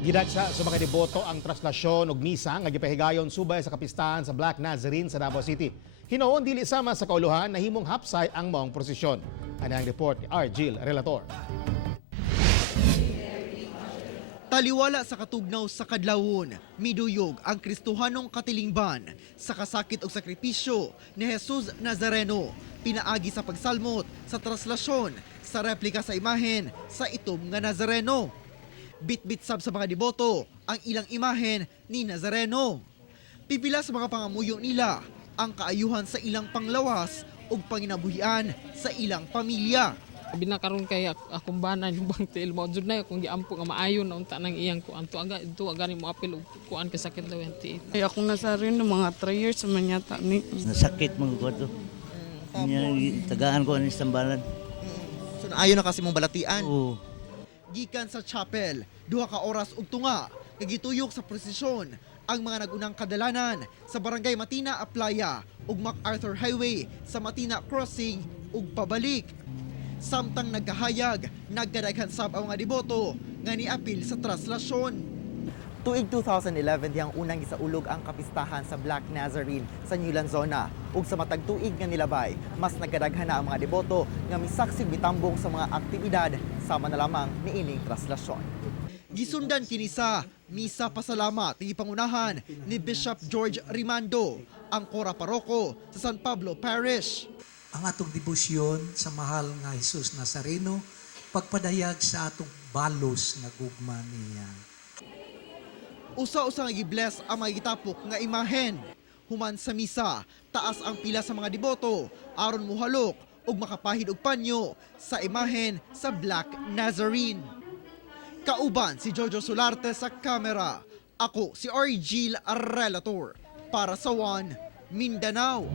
Gidagsa sa mga deboto ang traslasyon ug misa nga gipahigayon subay sa kapistahan sa Black Nazarene sa Davao City. Hinoon dili sama sa kauluhan na himong hapsay ang maong prosesyon. Ano ang report ni Argil Relator. Taliwala sa katugnaw sa kadlawon, miduyog ang Kristohanong katilingban sa kasakit ug sakripisyo ni Jesus Nazareno, pinaagi sa pagsalmot sa traslasyon sa replika sa imahen sa itom nga Nazareno. Bit-bit sab sa mga deboto ang ilang imahen ni Nazareno. Pipila sa mga pangamuyo nila ang kaayuhan sa ilang panglawas ug panginabuhian sa ilang pamilya. Binakaron kay akong banay ng bang tiil mo jud na kung giampo nga maayo na unta nang iyang kuan to aga ni mo apil og kuan ka sakit daw yung tiil. Ay ako Nazareno mga 3 years man yata ni. Nasakit mga ko to. Tagaan ko ang istambalan. So naayo na kasi mong balatian. Oo. Gikan sa chapel, 2 ka oras ug tunga kagituyok sa prosesyon ang mga nagunang kadalanan sa barangay Matina Aplaya ug MacArthur Highway sa Matina Crossing ug pabalik. Samtang nagkahayag, nagkadaghan sab ang mga deboto nga niapil sa traslasyon. Tuig 2011 diyang unang gisaulog ang kapistahan sa Black Nazarene sa New Lanzona ug sa matag tuig nga nilabay, mas nagkadaghan na ang mga deboto nga misaksig mitambong sa mga aktibidad sama na lamang niining traslasyon. Gisundan kini sa misa pasalamat ng ipangunahan ni Bishop George Rimando, ang Kora Paroko sa San Pablo Parish. Ang atong debosyon sa mahal nga Jesus Nazareno, pagpadayag sa atong balos nga gugma niya. Usa-usa nga gibless ang mga gitapok nga imahen. Human sa misa, taas ang pila sa mga deboto aron muhalok ug makapahid og panyo sa imahen sa Black Nazarene. Kauban si Jojo Solarte sa kamera. Ako si Argil Relator para sa One Mindanao.